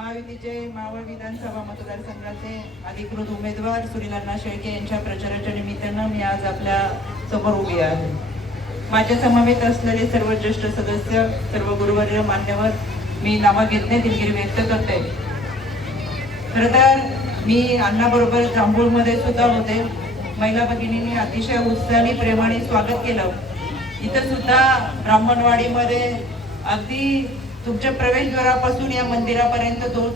महायुतीचे मावळ विधानसभा मतदारसंघाचे अधिकृत उमेदवार सुनील अण्णा शेळके यांच्या प्रचाराच्या निमित्तानं मी आज आपल्यासमोर उभी आहे. माझ्या समवेत असलेले सर्व ज्येष्ठ सदस्य सर्व गुरुवर्य मान्यवर मी नावाघेतने दिलगिरी व्यक्त करते. खर तर मी अण्णाबरोबर जांभूळमध्ये सुद्धा होते. महिला भगिनींनी अतिशय उत्साहाने प्रेमाने स्वागत केलं. इथं सुद्धा ब्राह्मणवाडीमध्ये अगदी तुमच्या प्रवेशद्वारापासून या मंदिरापर्यंत दोन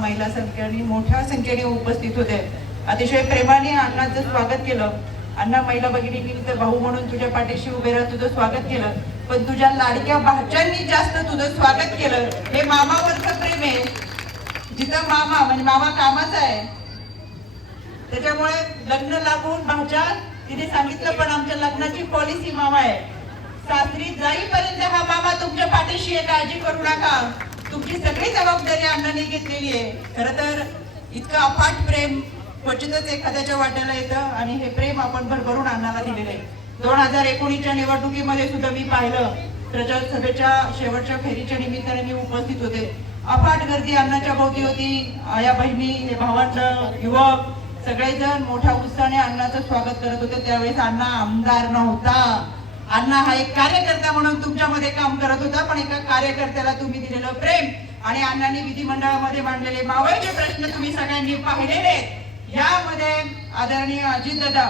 महिला संख्येने मोठ्या संख्येने उपस्थित होते. अतिशय प्रेमाने अण्णाचं स्वागत केलं. अण्णा महिला भगिनींनी भाऊ म्हणून तुझ्या पाठीशी उभे राहून तुझं स्वागत केलं. पण तुझ्या लाडक्या भाच्यानी जास्त तुझं स्वागत केलं. हे मामावरचं प्रेम आहे. जिथं मामा म्हणजे मामा कामाचा आहे. त्याच्यामुळे लग्न लागून भाच्या तिने सांगितलं पण आमच्या लग्नाची पॉलिसी मामा आहे. सासरी जाईपर्यंत हा मामा तुमच्या पाठीशी आहे काळजी करू नका. तुमची सगळी जबाबदारी अण्णाने घेतलेली आहे. खर तर इतकं अफाट प्रेम क्वचितच एखाद्याच्या वाट्याला येतं आणि हे प्रेम आपण भरभरून अण्णाला दिलेलं आहे. दोन हजार एकोणीसच्या निवडणुकीमध्ये सुद्धा मी पाहिलं. प्रचार सभेच्या शेवटच्या फेरीच्या निमित्ताने मी उपस्थित होते. अफाट गर्दी अण्णाच्या भोवती होती. आया बहिणी हे भावंड युवक सगळेजण मोठ्या उत्साहाने अण्णाचं स्वागत करत होते. त्यावेळेस अण्णा आमदार नव्हता. अण्णा हा एक कार्यकर्ता म्हणून तुमच्यामध्ये काम करत होता पण एका कार्यकर्त्याला तुम्ही दिलेलं प्रेम आणि अण्णांनी विधिमंडळामध्ये मांडलेले मावळचे प्रश्न तुम्ही सगळ्यांनी पाहिलेले आहेत. यामध्ये आदरणीय अजितदादा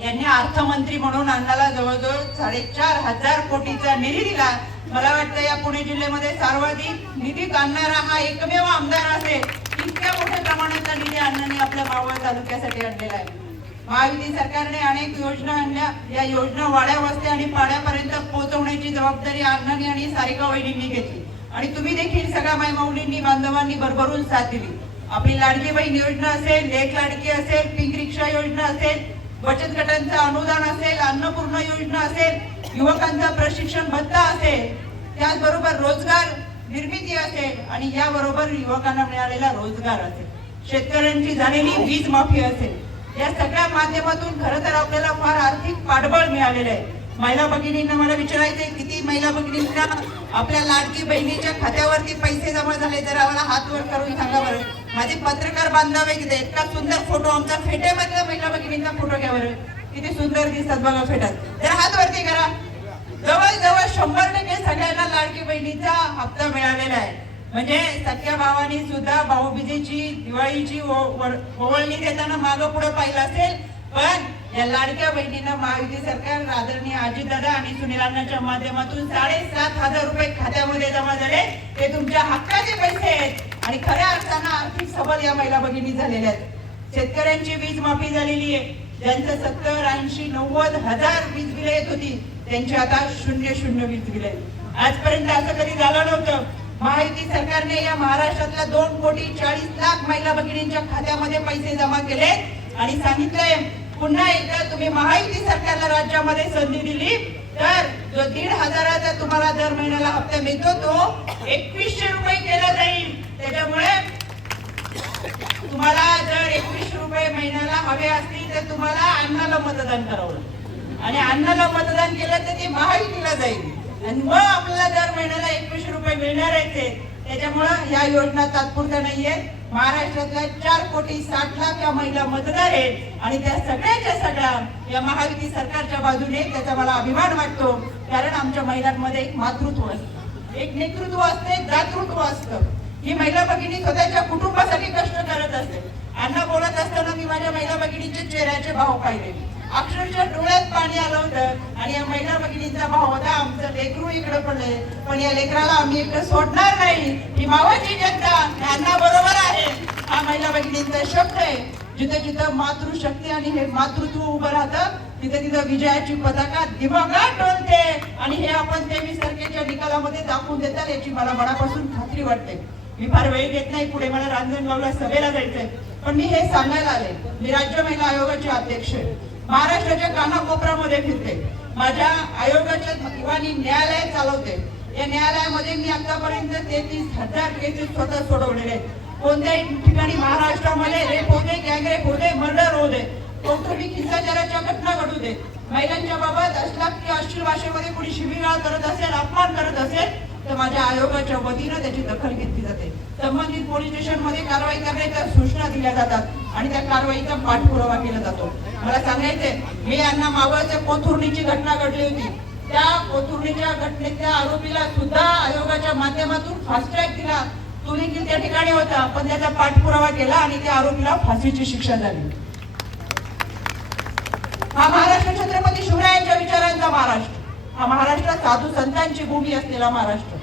यांनी अर्थमंत्री म्हणून अण्णाला जवळजवळ साडेचार हजार कोटीचा निधी दिला मला वाटतं या पुणे जिल्ह्यामध्ये सर्वाधिक निधी काढणारा हा एकमेव आमदार असेल इतक्या मोठ्या प्रमाणाचा निधी अण्णांनी आपल्या मावळ तालुक्यासाठी आणलेला आहे महायुती सरकारने अनेक योजना आणल्या. या योजना वाड्या वस्त्या आणि पाड्यापर्यंत पोहोचवण्याची जबाबदारी अण्णांनी आणि सारिका वहिनींनी घेतली. आणि तुम्ही देखील सगळ्या माय माऊलींनी बांधवांनी भरभरून साथ दिली. आपली लाडकी बहीण योजना असेल लेख लाडकी असेल पिंक रिक्षा योजना असेल बचत गटांचं अनुदान असेल अन्नपूर्णा योजना असेल युवकांचा प्रशिक्षण भत्ता असेल त्याचबरोबर रोजगार निर्मिती असेल आणि याबरोबर युवकांना मिळालेला रोजगार असेल. शेतकऱ्यांची झालेली वीज माफी असेल. या सगळ्या माध्यमातून खरं तर आपल्याला फार आर्थिक पाठबळ मिळालेलं आहे. महिला भगिनींना मला विचारायचंय किती महिला भगिनींना आपल्या लाडकी बहिणीच्या खात्यावरती पैसे जमा झाले तर आम्हाला हात वर करून सांगा बरं. माझे पत्रकार बांधव आहे इतका सुंदर फोटो आमचा फेट्यामधल्या महिला भगिनींचा फोटो घ्या बरं. किती सुंदर दिसतात बघा फेटात जर हात वरती करा. जवळजवळ शंभर टक्के सगळ्यांना लाडकी बहिणीचा हप्ता मिळालेला आहे. म्हणजे सख्या भावाने सुद्धा भाऊबीजेची दिवाळीची हो- ओवळणी देताना मागं पुढे पाहिलं असेल पण या लाडक्या बहिणीनं महायुती सरकार आदरणीय अजितदादा आणि सुनीलांनाच्या माध्यमातून साडेसात हजार रुपये खात्यामध्ये जमा झाले. ते तुमच्या हक्काचे पैसे आहेत. आणि खऱ्या अर्थानं आर्थिक सबल या महिला भगिनी झालेल्या आहेत. शेतकऱ्यांची वीज माफी झालेली आहे. ज्यांचं सत्तर ऐंशी नव्वद हजार वीज बिले येत होती त्यांची आता शून्य शून्य वीज बिले आजपर्यंत असं कधी झालं नव्हतं. महायुती सरकारने या महाराष्ट्रातल्या दोन कोटी चाळीस लाख महिला भगिनींच्या खात्यामध्ये पैसे जमा केले. आणि सांगितलंय पुन्हा एकदा तुम्ही महायुती सरकारला राज्यामध्ये संधी दिली तर जो दीड हजाराचा तुम्हाला दर महिन्याला हप्ता मिळतो तो एकवीसशे रुपये केला जाईल. त्याच्यामुळे तुम्हाला जर एकवीसशे रुपये महिन्याला हवे असतील तर तुम्हाला अण्णाला मतदान करावं आणि अण्णाला मतदान केलं तर ते महायुतीला जाईल. आणि मग आपल्याला दर महिन्याला एकवीस रुपये मिळणार आहेत ते. त्याच्यामुळं या योजना तात्पुरत्या नाहीये. महाराष्ट्रातल्या चार कोटी साठ लाख या महिला मतदार आहेत. आणि त्या सगळ्याच्या सगळ्या या महायुती सरकारच्या बाजूने त्याचा मला अभिमान वाटतो. कारण आमच्या महिलांमध्ये एक मातृत्व असतं. एक नेतृत्व असते दातृत्व असतं. ही महिला भगिनी स्वतःच्या कुटुंबासाठी कष्ट करत असते. अण्णा बोलत असताना मी माझ्या महिला भगिनीचे चेहऱ्याचे भाव पाहिले. अक्षरशः डोळ्यात पाणी आलं होतं आणि या महिला भगिनीचा भाव होता पडलंय पण या लेकराला आम्ही इकडे सोडणार नाही. ही मावाची जनता अण्णा बरोबर आहे. हा महिला भगिनींचा शब्द आहे. जिथे जिथं मातृशक्ती आणि हे मातृत्व उभं राहतं तिथं तिथं विजयाची पताका दिमागात डोलते आणि हे आपण तेवीस तारखेच्या निकालामध्ये दाखवून देतात याची मला मनापासून खात्री वाटते. मी फार वेळ घेत नाही पुढे मला रांजणगावला सभेला जायचंय. पण मी हे सांगायला आले. मी राज्य महिला आयोगाचे अध्यक्ष आहे. महाराष्ट्राच्या कानाकोपऱ्यामध्ये फिरते. माझ्या आयोगाच्या दिवाणी न्यायालय चालवते. या न्यायालयामध्ये मी आतापर्यंत तेहतीस हजार केसेस स्वतः सोडवलेले आहेत. कोणत्याही ठिकाणी महाराष्ट्रामध्ये रेप होते गँगरेप होते मर्डर होते कौटुंबिक हिंसाचाराच्या घटना घडू दे. महिलांच्या बाबत असला किंवा अश्लील भाषेमध्ये कुणी शिबिगाळ करत असेल अपमान करत असेल तर माझ्या आयोगाच्या वतीनं त्याची दखल घेतली जाते. संबंधित पोलीस स्टेशनमध्ये कारवाई करण्याच्या सूचना दिल्या जातात आणि त्या कारवाईचा पाठपुरावा केला जातो. मला सांगायचंय मी यांना मावळच्या कोथुर्णीची घटना घडली होती. त्या कोथुर्णीच्या घटनेतल्या आरोपीला सुद्धा आयोगाच्या माध्यमातून फास्ट्रॅग दिला. तो देखील त्या ठिकाणी होता पण त्याचा पाठपुरावा केला आणि त्या आरोपीला फाशीची शिक्षा झाली. हा महाराष्ट्र छत्रपती शिवरायांच्या विचारांचा महाराष्ट्र. हा महाराष्ट्र साधू संतांची भूमी असलेला महाराष्ट्र.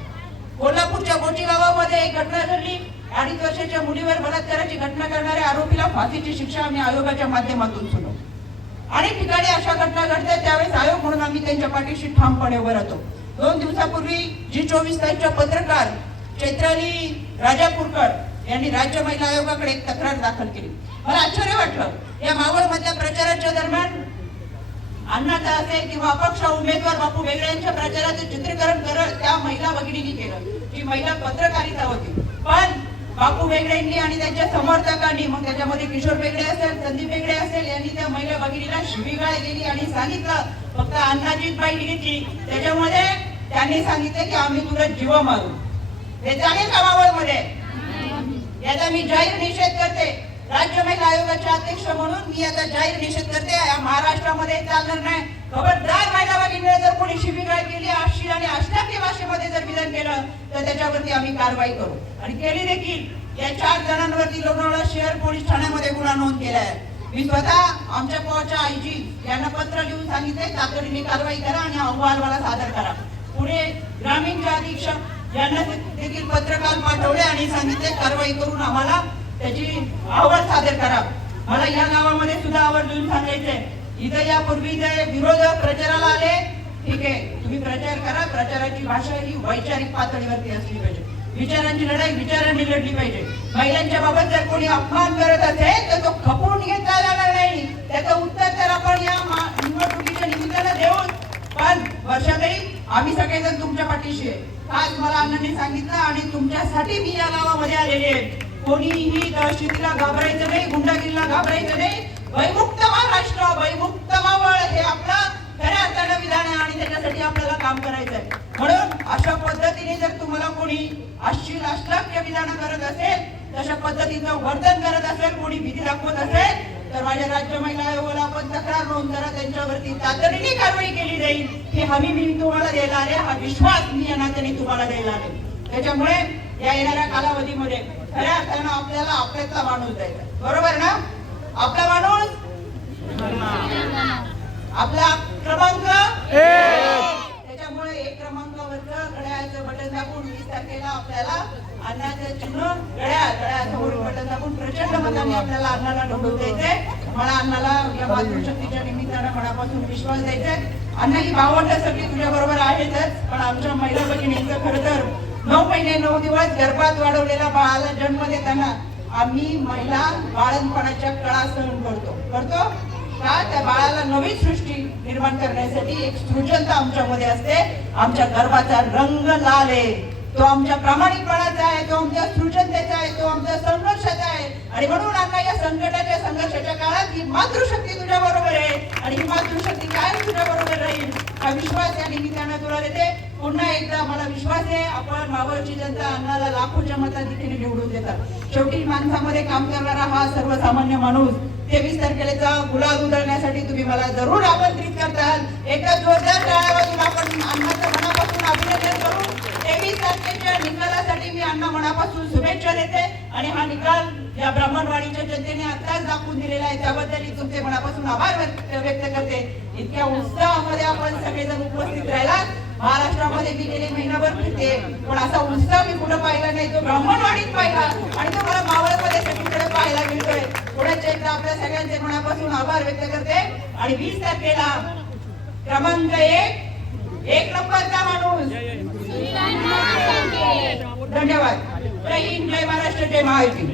कोल्हापूरच्या गोटी गावामध्ये एक घटना घडली. अडीच वर्षाच्या मुलीवर बलात्काराची घटना करणाऱ्या आरोपीला फाशीची शिक्षा आम्ही आयोगाच्या माध्यमातून सुरू अनेक ठिकाणी अशा घटना घडतात. त्यावेळेस आयोग म्हणून आम्ही त्यांच्या पाठीशी ठामपणे उभं राहतो. दोन दिवसापूर्वी जी चोवीस तासच्या पत्रकार चैत्राली राजापूरकर यांनी राज्य महिला आयोगाकडे एक तक्रार दाखल केली. मला आश्चर्य वाटलं. या मावळमधल्या प्रचाराच्या दरम्यान अण्णाचं असेल किंवा अपक्ष उमेदवार बापू वेगळे यांच्या प्रचाराचे चित्रीकरण करत त्या महिला भगिनींनी केलं. ती महिला पत्रकारिता होती. पण बापू वेगळेंनी आणि त्यांच्या समर्थकांनी मग त्याच्यामध्ये किशोर वेगळे असेल संदीप वेगळे असेल यांनी त्या महिला भगिनीला शिवीगाळ केली आणि सांगितलं फक्त अण्णाचीच बाईट घेतली त्याच्यामध्ये त्यांनी सांगितलं की आम्ही तुला जीव मारू. हे चालेल का याचा मी जाहीर निषेध करते. राज्य महिला आयोगाचे अध्यक्ष म्हणून मी आता जाहीर निषेध करते. या महाराष्ट्रामध्ये चालणार नाही. खबरदार महिला भगिनीने जर कोणी शिबिगाळ केली अशी आणि अश्लाघ्य भाषेमध्ये जर विधान केलं तर त्याच्यावरती आम्ही कारवाई करू. आणि केली देखील. या चार जणांवरती लोणावळा शहर पोलीस ठाण्यामध्ये गुन्हा नोंद केला आहे. मी स्वतः आमच्या पोहाच्या आईजी यांना पत्र लिहून सांगितले तातडीने कारवाई करा आणि अहवाल मला सादर करा. पुढे ग्रामीणच्या अधीक्षक यांना देखील पत्रकार पाठवले आणि सांगितले कारवाई करून आम्हाला त्याची आवड सादर करा. मला या गावामध्ये सुद्धा आवर्जून सांगायचंय. इथं यापूर्वी जे विरोधक प्रचाराला आले ठीक आहे तुम्ही प्रचार करा. प्रचाराची भाषा ही वैचारिक पातळीवरती असली पाहिजे. विचारांची लढाई विचारांनी लढली पाहिजे. महिलांच्या बाबत जर कोणी अपमान करत असेल तर तो खपवून घेतला जाणार नाही. त्याचं उत्तर तर आपण या निवडणुकीच्या निमित्तानं देऊ पण वर्षातही आम्ही सगळेजण तुमच्या पाठीशी आहे. आज मला अण्णांनी सांगितलं आणि तुमच्यासाठी मी या गावामध्ये आलेले आहे. कोणीही दहशतीला घाबरायचं नाही गुंडागिरीला घाबरायचं नाही. भयमुक्त महाराष्ट्र भयमुक्त मावळ हे आपलं खऱ्या अर्थानं विधान आहे आणि त्याच्यासाठी आपल्याला काम करायचं आहे म्हणून अशा पद्धतीने जर तुम्हाला कोणी अश्लील अश्लाघ्य विधान करत असेल तशा पद्धतीचं वर्तन करत असेल कोणी भीती दाखवत असेल तर माझ्या राज्य महिला आयोगाला आपण तक्रार नोंद करा. त्यांच्यावरती तातडीने कारवाई केली जाईल. ही हमी मी तुम्हाला द्यायला आले हा विश्वास मी या नात्याने तुम्हाला द्यायला आले त्याच्यामुळे या येणाऱ्या कालावधीमध्ये खऱ्या अर्थानं आपल्याला आपल्यातला माणूस द्यायचा बरोबर ना? आपला माणूस? आपला क्रमांक? त्याच्यामुळे एक क्रमांकावरचं घड्याळाचं बटन दाबून वीस तारखेला आपल्याला. अन्नाचं चिन्ह घड्याळ घड्याळासमोर बटन दाबून प्रचंड मताने आपल्याला अन्नाला निवडून द्यायचंय. मला अन्नाला या मातृशक्तीच्या निमित्तानं मनापासून विश्वास द्यायचाय. अन्न ही भावंड सगळी तुझ्या बरोबर आहेतच पण आमच्या महिला भगिनींचं खरं तर नऊ महिने नऊ दिवस गर्भात वाढवलेल्या बाळाला जन्म देताना आम्ही महिला बाळणपणाच्या कळा सहन करतो. करतो? का? त्या बाळाला नवी सृष्टी निर्माण करण्यासाठी एक सृजनता आमच्यामध्ये असते. आमच्या गर्भाचा रंग लाल आहे. तो आमच्या प्रामाणिकपणाचा आहे तो आमच्या सृजनतेचा आहे तो आमच्या संघर्षाचा आहे. आणि म्हणून आता या संकटाच्या संघर्षाच्या काळात ही मातृशक्ती तुझ्या बरोबर आहे. आणि ही मातृशक्ती काय तुझ्या बरोबर राहील. हा विश्वास या निमित्तानं तुला देते. पुन्हा एकदा मला विश्वास आहे आपण मावळची जनता अन्नाला लाखोच्या मताधिक्याने निवडून देतात. शेवटी माणसामध्ये काम करणारा हा सर्वसामान्य माणूस तेवीस तारखेला गुलाब उधळण्यासाठी तुम्ही मला जरूर आमंत्रित करताल. एकदा जोरदार टाळ्यापासून आपण अण्णाचं मनापासून अभिनंदन करू. तेवीस तारखेच्या निकालासाठी मी अण्णा मनापासून शुभेच्छा देते आणि हा निकाल या ब्राह्मणवाडीच्या जनतेने आताच दाखवून दिलेला आहे. त्याबद्दल तुमचे मनापासून आभार व्यक्त व्यक्त करते. इतक्या उत्साहामध्ये आपण सगळेजण उपस्थित राहिला महाराष्ट्रामध्ये मी गेले महिनाभर फिरते. पण असा उत्साह मी कुठं पाहिला नाही. तो ब्राह्मणवाडीत पाहिला. आणि तो मला मावळमध्ये सगळीकडे पाहायला मिळतोय. पुण्याच्या एकदा आपल्या सगळ्यांचे मनापासून आभार व्यक्त करते. आणि वीस तारखेला क्रमांक एक एक नंबरचा माणूस. धन्यवाद. जय हिंद जय महाराष्ट्र जय महायुती.